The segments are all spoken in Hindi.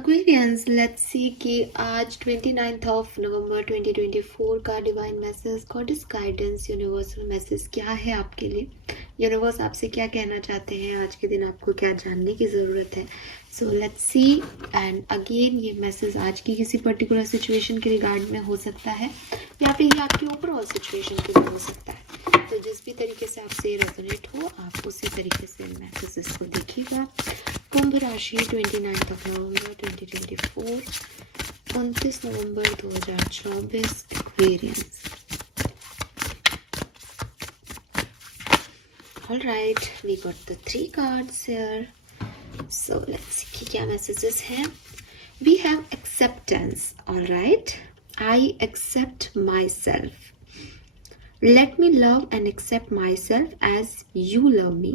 एक्वेरियंस लेट्स सी कि आज 29 ऑफ नवंबर 2024 का divine message, goddess guidance, universal message क्या है आपके लिए। यूनिवर्स आपसे क्या कहना चाहते हैं आज के दिन, आपको क्या जानने की ज़रूरत है। So let's see. And again ये मैसेज आज की किसी पर्टिकुलर सिचुएशन के रिगार्ड में हो सकता है या फिर ये आपकी ओवरऑल सिचुएशन के लिए हो सकता है। तो जिस भी तरीके से आपसे रेजोनेट हो आप उसी तरीके से मैसेजेस को देखिएगा। कुंभ राशि 29 नवंबर 2024, 29 नवंबर 2024, Aquarians. All right, we got the 3 cards here. So let's see क्या messages हैं. We have acceptance. All right, I accept myself. Let me love and accept myself as you love me.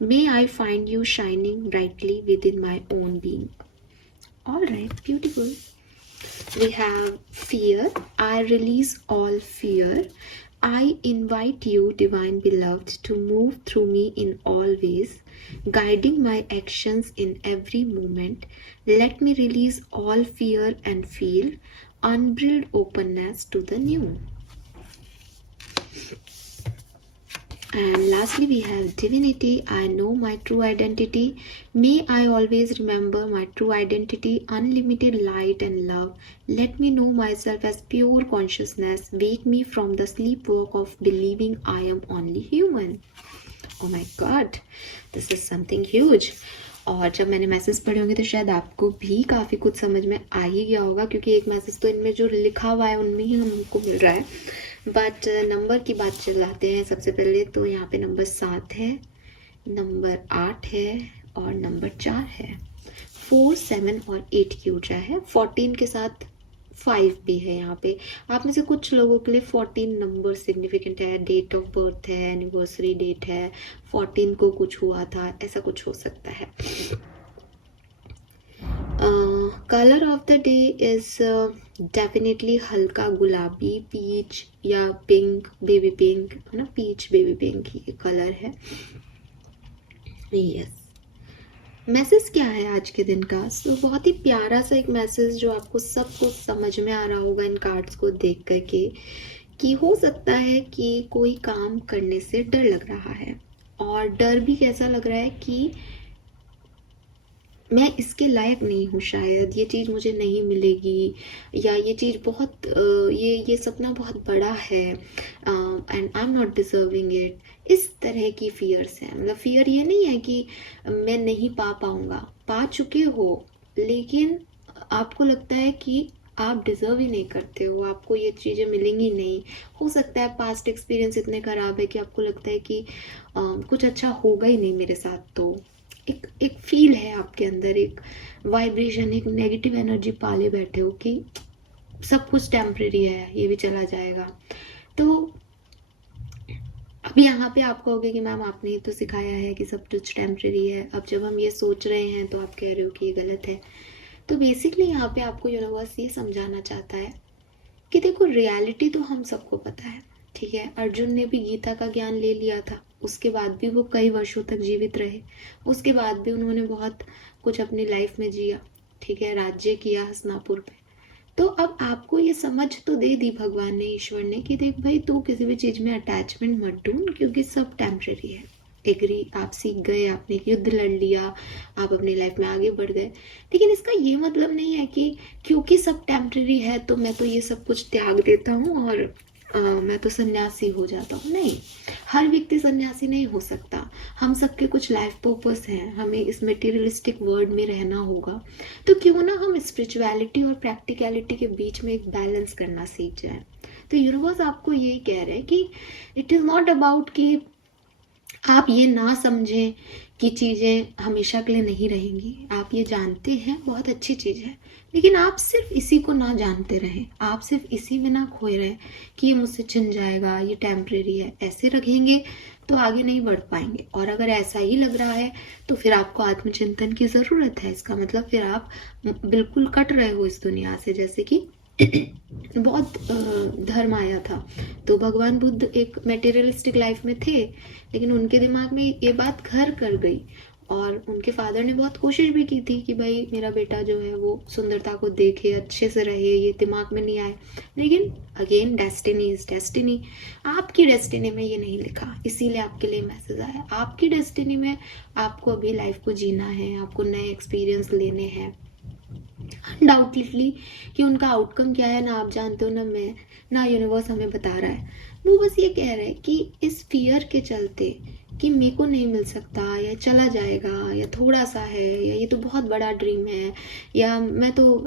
May I find you shining brightly within my own being. All right, beautiful. We have fear. I release all fear. I invite you, divine beloved, to move through me in all ways, guiding my actions in every moment. Let me release all fear and feel unbridled openness to the new. And lastly, we have divinity. I know my true identity. May I always remember my true identity, unlimited light and love. Let me know myself as pure consciousness. Wake me from the sleepwalk of believing I am only human. Oh my God, this is something huge. और जब मैंने मैसेज पढ़े होंगे तो शायद आपको भी काफ़ी कुछ समझ में आ ही गया होगा, क्योंकि एक मैसेज तो इनमें जो लिखा हुआ है उनमें ही हमको मिल रहा है। बट नंबर की बात चलाते हैं सबसे पहले। तो यहाँ पे नंबर 7 है, नंबर 8 है और नंबर 4 है। 4, 7 और 8 की ऊर्जा है। 14 के साथ 5 भी है। यहाँ पे आप में से कुछ लोगों के लिए 14 नंबर सिग्निफिकेंट है, डेट ऑफ बर्थ है, एनिवर्सरी डेट है, 14 को कुछ हुआ था, ऐसा कुछ हो सकता है। Colour of the day is definitely हल्का गुलाबी, पीच या पिंक, बेबी पिंक है ना, पीच बेबी पिंक ये कलर है। यस, मैसेज क्या है आज के दिन का। सो बहुत ही प्यारा सा एक मैसेज जो आपको सब कुछ समझ में आ रहा होगा इन कार्ड्स को देख करके, कि हो सकता है कि कोई काम करने से डर लग रहा है, और डर भी कैसा लग रहा है कि मैं इसके लायक नहीं हूँ, शायद ये चीज़ मुझे नहीं मिलेगी, या ये चीज़ बहुत ये सपना बहुत बड़ा है and I am not deserving it. इस तरह की फियर्स हैं। मतलब फियर ये नहीं है कि मैं नहीं पा पाऊँगा, पा चुके हो, लेकिन आपको लगता है कि आप डिज़र्व ही नहीं करते हो, आपको ये चीज़ें मिलेंगी नहीं। हो सकता है पास्ट एक्सपीरियंस इतने ख़राब है कि आपको लगता है कि कुछ अच्छा होगा ही नहीं मेरे साथ। तो एक फील है आपके अंदर, एक वाइब्रेशन, एक नेगेटिव एनर्जी पाले बैठे हो कि सब कुछ टेम्परेरी है, ये भी चला जाएगा। तो अब यहाँ पे आप कहोगे कि मैम आपने ही तो सिखाया है कि सब कुछ टेम्परेरी है। अब जब हम ये सोच रहे हैं तो आप कह रहे हो कि ये गलत है। तो बेसिकली यहाँ पे आपको यूनिवर्स ये समझाना चाहता है कि देखो, रियलिटी तो हम सबको पता है, ठीक है। अर्जुन ने भी गीता का ज्ञान ले लिया था, उसके बाद भी वो कई वर्षों तक जीवित रहे, उसके बाद भी उन्होंने बहुत कुछ अपनी लाइफ में जिया, ठीक है, राज्य किया हस्तिनापुर पे। तो अब आपको ये समझ तो दे दी भगवान ने, ईश्वर ने, कि देख भाई, तू किसी भी चीज़ में अटैचमेंट मत ढूंढ, क्योंकि सब टेम्परेरी है। एग्री, आप सीख गए, आपने युद्ध लड़ लिया, आप अपनी लाइफ में आगे बढ़ गए, लेकिन इसका ये मतलब नहीं है कि क्योंकि सब टेम्परेरी है तो मैं तो ये सब कुछ त्याग देता हूँ और मैं तो सन्यासी हो जाता हूँ। नहीं, हर व्यक्ति सन्यासी नहीं हो सकता। हम सबके कुछ लाइफ पर्पस हैं, हमें इस मटेरियलिस्टिक वर्ल्ड में रहना होगा। तो क्यों ना हम स्पिरिचुअलिटी और प्रैक्टिकलिटी के बीच में एक बैलेंस करना सीख जाए। तो यूनिवर्स आपको यही कह रहे हैं कि इट इज़ नॉट अबाउट कि आप ये ना समझें कि चीज़ें हमेशा के लिए नहीं रहेंगी। आप ये जानते हैं, बहुत अच्छी चीज़ है, लेकिन आप सिर्फ इसी को ना जानते रहें, आप सिर्फ इसी में ना खोए रहें कि ये मुझसे छिन जाएगा, ये टेम्परेरी है। ऐसे रखेंगे तो आगे नहीं बढ़ पाएंगे। और अगर ऐसा ही लग रहा है तो फिर आपको आत्मचिंतन की ज़रूरत है। इसका मतलब फिर आप बिल्कुल कट रहे हो इस दुनिया से। जैसे कि बहुत धर्म आया था, तो भगवान बुद्ध एक मटेरियलिस्टिक लाइफ में थे, लेकिन उनके दिमाग में ये बात घर कर गई और उनके फादर ने बहुत कोशिश भी की थी कि भाई मेरा बेटा जो है वो सुंदरता को देखे, अच्छे से रहे, ये दिमाग में नहीं आए। लेकिन अगेन डेस्टिनी इज डेस्टिनी। आपकी डेस्टिनी में ये नहीं लिखा, इसीलिए आपके लिए मैसेज आया। आपकी डेस्टिनी में आपको अभी लाइफ को जीना है, आपको नए एक्सपीरियंस लेने हैं। अनडाउटली कि उनका आउटकम क्या है ना आप जानते हो ना मैं, ना यूनिवर्स हमें बता रहा है। वो बस ये कह रहे हैं कि इस फियर के चलते कि मेरे को नहीं मिल सकता, या चला जाएगा, या थोड़ा सा है, या ये तो बहुत बड़ा ड्रीम है, या मैं तो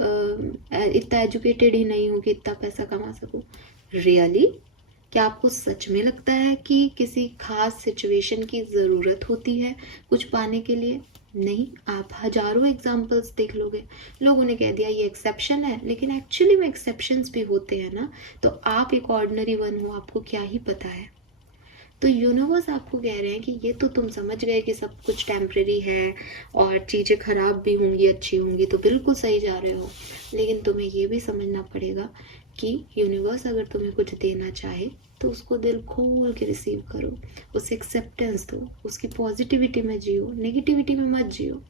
इतना एजुकेटेड ही नहीं हूँ कि इतना पैसा कमा सकूँ। रियली क्या आपको सच में लगता है कि किसी खास सिचुएशन की ज़रूरत होती है कुछ पाने के लिए? नहीं, आप हजारों एग्जाम्पल्स देख लोगे, लोगों ने कह दिया ये एक्सेप्शन है, लेकिन एक्चुअली में एक्सेप्शंस भी होते हैं ना। तो आप एक ऑर्डिनरी वन हो, आपको क्या ही पता है। तो यूनिवर्स आपको कह रहे हैं कि ये तो तुम समझ गए कि सब कुछ टेम्परेरी है और चीज़ें खराब भी होंगी, अच्छी होंगी, तो बिल्कुल सही जा रहे हो। लेकिन तुम्हें ये भी समझना पड़ेगा कि यूनिवर्स अगर तुम्हें कुछ देना चाहे तो उसको दिल खोल के रिसीव करो, उसे एक्सेप्टेंस दो, उसकी पॉजिटिविटी में जियो, नेगेटिविटी में मत जियो।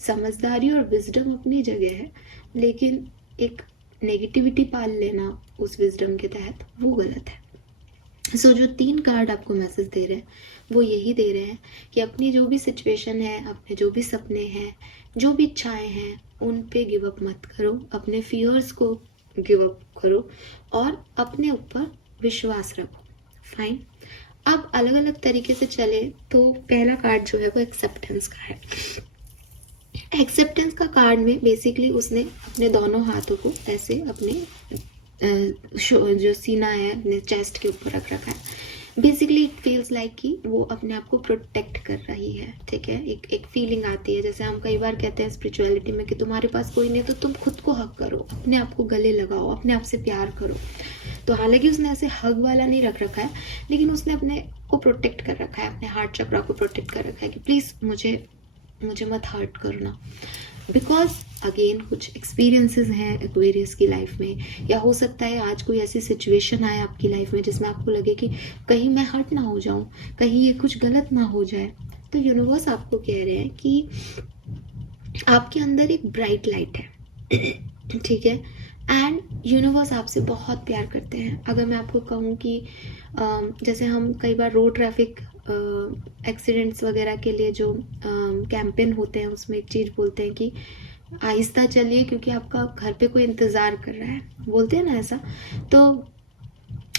समझदारी और विजडम अपनी जगह है, लेकिन एक नेगेटिविटी पाल लेना उस विजडम के तहत वो गलत है। सो जो 3 कार्ड आपको मैसेज दे रहे हैं वो यही दे रहे हैं कि अपनी जो भी सिचुएशन है, अपने जो भी सपने हैं, जो भी इच्छाएं हैं, उन पे गिव अप मत करो, अपने फियर्स को गिव अप करो और अपने ऊपर विश्वास रखो। फाइन। अब अलग अलग तरीके से चले तो पहला कार्ड जो है वो एक्सेप्टेंस का है। एक्सेप्टेंस का कार्ड में बेसिकली उसने अपने दोनों हाथों को ऐसे अपने जो सीना है अपने चेस्ट के ऊपर रख रखा है। बेसिकली इट फील्स लाइक कि वो अपने आप को प्रोटेक्ट कर रही है। ठीक है, एक फीलिंग आती है, जैसे हम कई बार कहते हैं स्पिरिचुअलिटी में कि तुम्हारे पास कोई नहीं तो तुम खुद को हक करो, अपने आप को गले लगाओ, अपने आप से प्यार करो। तो हालांकि उसने ऐसे हग वाला नहीं रख रखा है, लेकिन उसने अपने को प्रोटेक्ट कर रखा है, अपने हार्ट चक्रा को प्रोटेक्ट कर रखा है कि प्लीज़ मुझे मत हर्ट करना। बिकॉज अगेन कुछ एक्सपीरियंसेस हैं एक्वेरियस की लाइफ में, या हो सकता है आज कोई ऐसी सिचुएशन आए आपकी लाइफ में जिसमें आपको लगे कि कहीं मैं हर्ट ना हो जाऊं, कहीं ये कुछ गलत ना हो जाए। तो यूनिवर्स आपको कह रहे हैं कि आपके अंदर एक ब्राइट लाइट है। ठीक है, एंड यूनिवर्स आपसे बहुत प्यार करते हैं। अगर मैं आपको कहूँ कि जैसे हम कई बार रोड ट्रैफिक एक्सीडेंट्स वगैरह के लिए जो कैंपेन होते हैं उसमें एक चीज़ बोलते हैं कि आहिस्ता चलिए क्योंकि आपका घर पे कोई इंतज़ार कर रहा है, बोलते हैं ना ऐसा। तो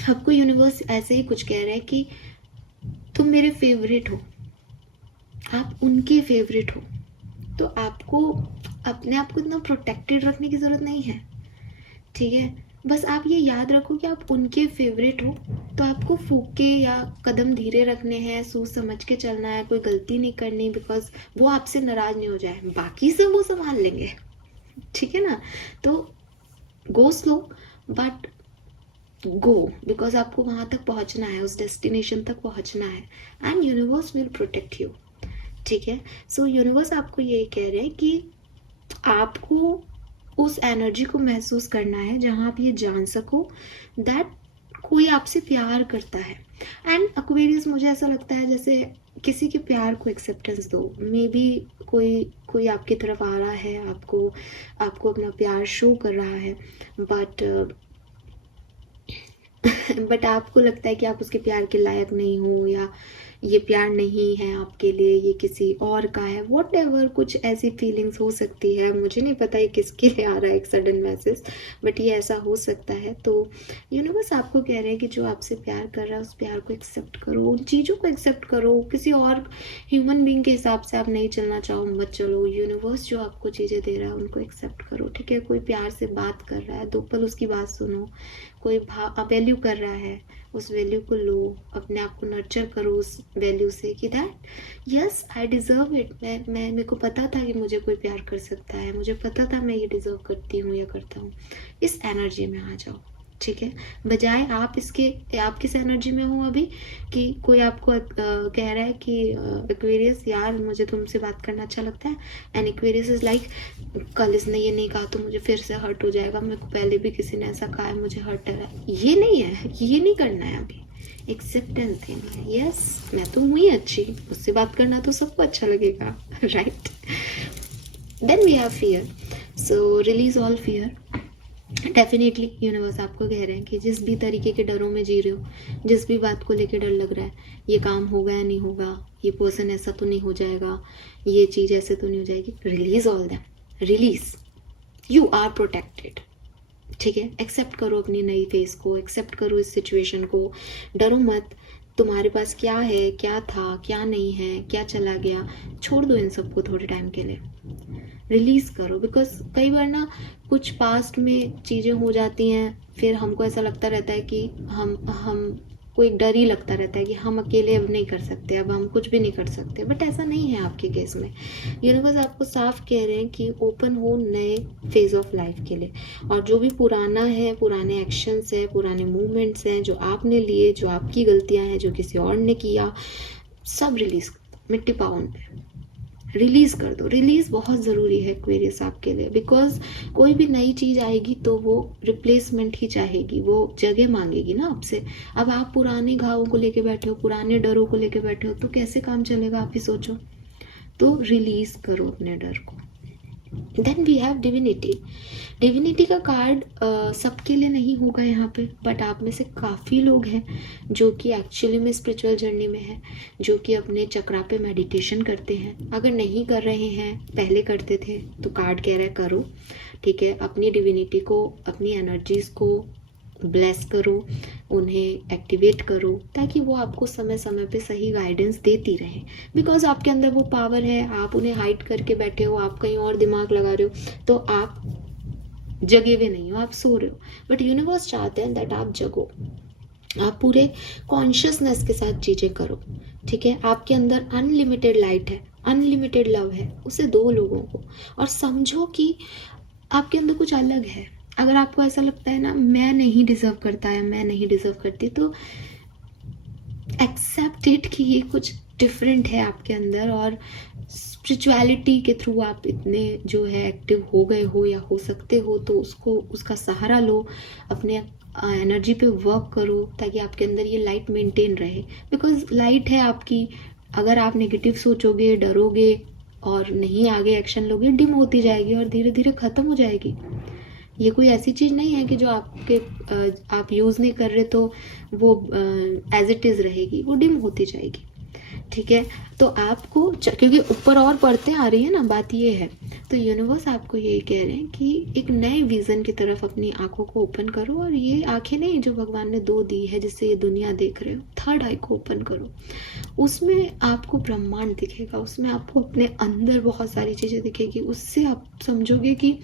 आपको यूनिवर्स ऐसे ही कुछ कह रहा है कि तुम मेरे फेवरेट हो, आप उनके फेवरेट हो, तो आपको अपने आप को इतना प्रोटेक्टेड रखने की ज़रूरत नहीं है। ठीक है, बस आप ये याद रखो कि आप उनके फेवरेट हो, तो आपको फूक के या कदम धीरे रखने हैं, सोच समझ के चलना है, कोई गलती नहीं करनी, बिकॉज वो आपसे नाराज नहीं हो जाए, बाकी सब वो संभाल लेंगे। ठीक है ना, तो go slow but go, because आपको वहाँ तक पहुँचना है, उस डेस्टिनेशन तक पहुँचना है, and universe will protect you. ठीक है, सो यूनिवर्स आपको यही कह रहे हैं कि आपको उस एनर्जी को महसूस करना है जहाँ आप ये जान सको दैट कोई आपसे प्यार करता है। एंड एक्वेरियस मुझे ऐसा लगता है जैसे किसी के प्यार को एक्सेप्टेंस दो। मे बी कोई आपकी तरफ आ रहा है, आपको अपना प्यार शो कर रहा है, बट आपको लगता है कि आप उसके प्यार के लायक नहीं हो, या ये प्यार नहीं है आपके लिए, ये किसी और का है, वॉट एवर, कुछ ऐसी फीलिंग्स हो सकती है। मुझे नहीं पता ये किसके लिए आ रहा है एक सडन मैसेज, बट ये ऐसा हो सकता है। तो यूनिवर्स आपको कह रहे हैं कि जो आपसे प्यार कर रहा है उस प्यार को एक्सेप्ट करो, उन चीज़ों को एक्सेप्ट करो। किसी और ह्यूमन बींग के हिसाब से आप नहीं चलना चाहो मत चलो, यूनिवर्स जो आपको चीज़ें दे रहा है उनको एक्सेप्ट करो। ठीक है, कोई प्यार से बात कर रहा है, 2 पल उसकी बात सुनो, कोई वैल्यू कर रहा है, उस वैल्यू को लो, अपने आप को नर्चर करो उस वैल्यू से कि that yes I deserve it. मैं मेरे को पता था कि मुझे कोई प्यार कर सकता है, मुझे पता था मैं ये डिज़र्व करती हूँ या करता हूँ। इस एनर्जी में आ जाओ। ठीक है, बजाय आप किस एनर्जी में हो अभी कि कोई आपको कह रहा है कि एक्वेरियस यार मुझे तुमसे बात करना अच्छा लगता है, एंड एक्वेरियस इज लाइक कल इसने ये नहीं कहा तो मुझे फिर से हर्ट हो जाएगा, मेरे को पहले भी किसी ने ऐसा कहा है, मुझे हर्ट है। ये नहीं है, ये नहीं करना है अभी। एक्सेप्टेंस देनी है। यस, मैं तो हूँ ही अच्छी, उससे बात करना तो सबको अच्छा लगेगा, right. Then we have fear, so release all fear. Definitely universe आपको कह रहे हैं कि जिस भी तरीके के डरों में जी रहे हो, जिस भी बात को लेकर डर लग रहा है, ये काम होगा या नहीं होगा, ये पर्सन ऐसा तो नहीं हो जाएगा, ये चीज़ ऐसे तो नहीं हो जाएगी, release all them, release, you are protected. ठीक है, एक्सेप्ट करो अपनी नई फेस को, एक्सेप्ट करो इस सिचुएशन को, डरो मत। तुम्हारे पास क्या है, क्या था, क्या नहीं है, क्या चला गया, छोड़ दो इन सबको थोड़े टाइम के लिए, रिलीज़ करो। बिकॉज कई बार ना कुछ पास्ट में चीज़ें हो जाती हैं, फिर हमको ऐसा लगता रहता है कि हम को एक डर ही लगता रहता है कि हम अकेले अब नहीं कर सकते, अब हम कुछ भी नहीं कर सकते, बट ऐसा नहीं है आपके केस में। यूनिवर्स आपको साफ कह रहे हैं कि ओपन हो नए फेज ऑफ लाइफ के लिए, और जो भी पुराना है, पुराने एक्शंस हैं, पुराने मूवमेंट्स हैं जो आपने लिए, जो आपकी गलतियां हैं, जो किसी और ने किया, सब रिलीज मिट्टी पावन पे रिलीज कर दो। रिलीज बहुत ज़रूरी है एक्वेरियस आपके लिए, बिकॉज कोई भी नई चीज़ आएगी तो वो रिप्लेसमेंट ही चाहेगी, वो जगह मांगेगी ना आपसे। अब आप पुराने घावों को लेके बैठे हो, पुराने डरों को लेके बैठे हो, तो कैसे काम चलेगा, आप ही सोचो। तो रिलीज करो अपने डर को। Then we have divinity. Divinity का कार्ड सबके लिए नहीं होगा यहाँ पे, बट आप में से काफ़ी लोग हैं जो कि एक्चुअली में स्पिरिचुअल जर्नी में है, जो कि अपने चक्रा पे मेडिटेशन करते हैं। अगर नहीं कर रहे हैं, पहले करते थे, तो कार्ड कह रहा है करो। ठीक है, अपनी डिविनिटी को, अपनी एनर्जीज को ब्लेस करो, उन्हें एक्टिवेट करो, ताकि वो आपको समय समय पे सही गाइडेंस देती रहे। बिकॉज आपके अंदर वो पावर है, आप उन्हें हाइड करके बैठे हो, आप कहीं और दिमाग लगा रहे हो, तो आप जगे हुए नहीं हो, आप सो रहे हो। बट यूनिवर्स चाहते हैं दैट आप जगो, आप पूरे कॉन्शियसनेस के साथ चीज़ें करो। ठीक है, आपके अंदर अनलिमिटेड लाइट है, अनलिमिटेड लव है, उसे दो लोगों को। और समझो कि आपके अंदर कुछ अलग है। अगर आपको ऐसा लगता है ना मैं नहीं डिजर्व करता या मैं नहीं डिजर्व करती, तो एक्सेप्ट इट कि ये कुछ डिफरेंट है आपके अंदर, और स्पिरिचुअलिटी के थ्रू आप इतने जो है एक्टिव हो गए हो या हो सकते हो, तो उसको, उसका सहारा लो, अपने एनर्जी पे वर्क करो, ताकि आपके अंदर ये लाइट मेंटेन रहे। बिकॉज लाइट है आपकी, अगर आप नेगेटिव सोचोगे, डरोगे और नहीं आगे एक्शन लोगे, डिम होती जाएगी और धीरे धीरे ख़त्म हो जाएगी। ये कोई ऐसी चीज़ नहीं है कि जो आप यूज़ नहीं कर रहे तो वो एज इट इज़ रहेगी, वो डिम होती जाएगी। ठीक है, तो आपको क्योंकि ऊपर और परतें आ रही है ना, बात ये है। तो यूनिवर्स आपको यही कह रहे हैं कि एक नए विज़न की तरफ अपनी आंखों को ओपन करो, और ये आंखें नहीं जो भगवान ने दो दी है जिससे ये दुनिया देख रहे हो, थर्ड आई को ओपन करो। उसमें आपको ब्रह्मांड दिखेगा, उसमें आपको अपने अंदर बहुत सारी चीज़ें दिखेगी। उससे आप समझोगे कि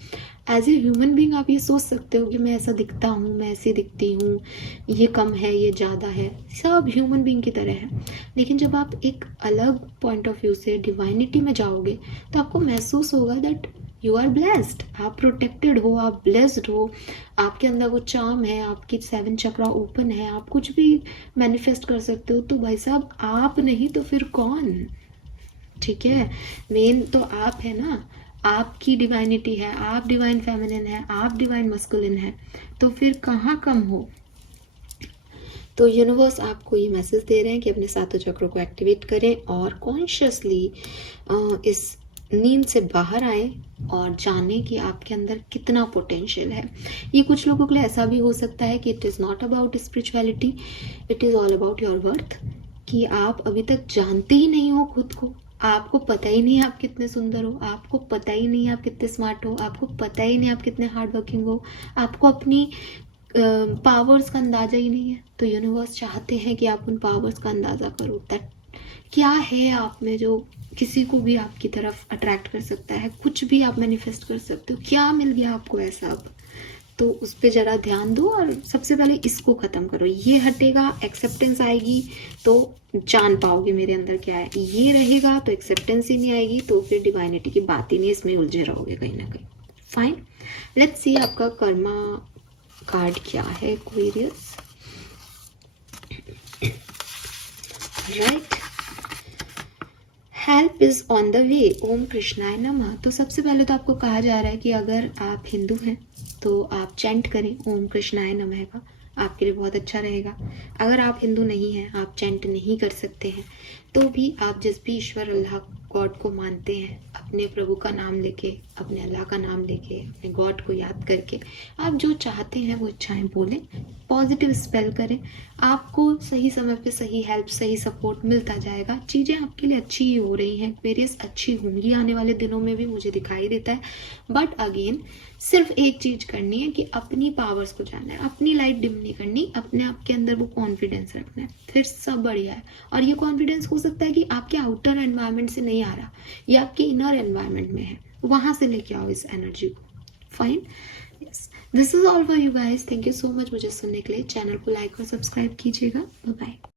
एज ए ह्यूमन बींग आप ये सोच सकते हो कि मैं ऐसा दिखता हूँ, मैं ऐसी दिखती हूँ, ये कम है, ये ज़्यादा है, सब ह्यूमन बींग की तरह है। लेकिन जब आप एक अलग पॉइंट ऑफ व्यू से डिवाइनिटी में जाओगे, तो आपको महसूस होगा दैट यू आर ब्लेस्ड, आप प्रोटेक्टेड हो, आप ब्लेस्ड हो, आपके अंदर वो चार्म है, आपकी 7 चक्रा ओपन है, आप कुछ भी मैनिफेस्ट कर सकते हो। तो भाई साहब, आप नहीं तो फिर कौन? ठीक है, मेन तो आप है ना, आपकी डिवाइनिटी है, आप डिवाइन फेमिनिन है, आप डिवाइन मस्कुलिन है, तो फिर कहाँ कम हो। तो यूनिवर्स आपको ये मैसेज दे रहे हैं कि अपने सातों चक्रों को एक्टिवेट करें और कॉन्शियसली इस नींद से बाहर आए और जाने कि आपके अंदर कितना पोटेंशियल है। ये कुछ लोगों के लिए ऐसा भी हो सकता है कि it is not about spirituality, it is all about your worth, कि आप अभी तक जानते ही नहीं हो खुद को, आपको पता ही नहीं आप कितने सुंदर हो, आपको पता ही नहीं आप कितने स्मार्ट हो, आपको पता ही नहीं आप कितने हार्ड वर्किंग हो, आपको अपनी पावर्स का अंदाज़ा ही नहीं है। तो यूनिवर्स चाहते हैं कि आप उन पावर्स का अंदाज़ा करो, दैट क्या है आप में जो किसी को भी आपकी तरफ अट्रैक्ट कर सकता है, कुछ भी आप मैनिफेस्ट कर सकते हो, क्या मिल गया आपको ऐसा अब। तो उस पर ज़रा ध्यान दो और सबसे पहले इसको ख़त्म करो। ये हटेगा, एक्सेप्टेंस आएगी तो जान पाओगे मेरे अंदर क्या है। ये रहेगा तो एक्सेप्टेंस ही नहीं आएगी, तो फिर डिवाइनिटी की बात ही नहीं, इसमें उलझे रहोगे कहीं ना कहीं। फाइन, लेट्स सी आपका कर्मा कार्ड क्या है Aquarius. Right, help is on the way, ओम कृष्णाय नमः। तो सबसे पहले तो आपको कहा जा रहा है कि अगर आप हिंदू हैं तो आप चैंट करें ओम कृष्णाय नमः का, आपके लिए बहुत अच्छा रहेगा। अगर आप हिंदू नहीं हैं, आप चैंट नहीं कर सकते हैं, तो भी आप जिस भी ईश्वर अल्लाह गॉड को मानते हैं, अपने प्रभु का नाम लेके, अपने अल्लाह का नाम लेके, अपने गॉड को याद करके आप जो चाहते हैं वो इच्छाएं बोलें, पॉजिटिव स्पेल करें। आपको सही समय पे सही हेल्प, सही सपोर्ट मिलता जाएगा। चीज़ें आपके लिए अच्छी ही हो रही हैं, वेरियस अच्छी होंगी आने वाले दिनों में भी, मुझे दिखाई देता है। बट अगेन सिर्फ एक चीज़ करनी है कि अपनी पावर्स को जानना है, अपनी लाइट डिम नहीं करनी, अपने आप के अंदर वो कॉन्फिडेंस रखना है, फिर सब बढ़िया है। और ये कॉन्फिडेंस हो सकता है कि आपके आउटर एनवायरनमेंट से नहीं आ रहा, ये आपके इनर एनवायरनमेंट में है, वहाँ से लेके आओ इस एनर्जी को। Fine, yes, this is all for you guys. Thank you so much मुझे सुनने के लिए। चैनल को लाइक और सब्सक्राइब कीजिएगा। Bye bye.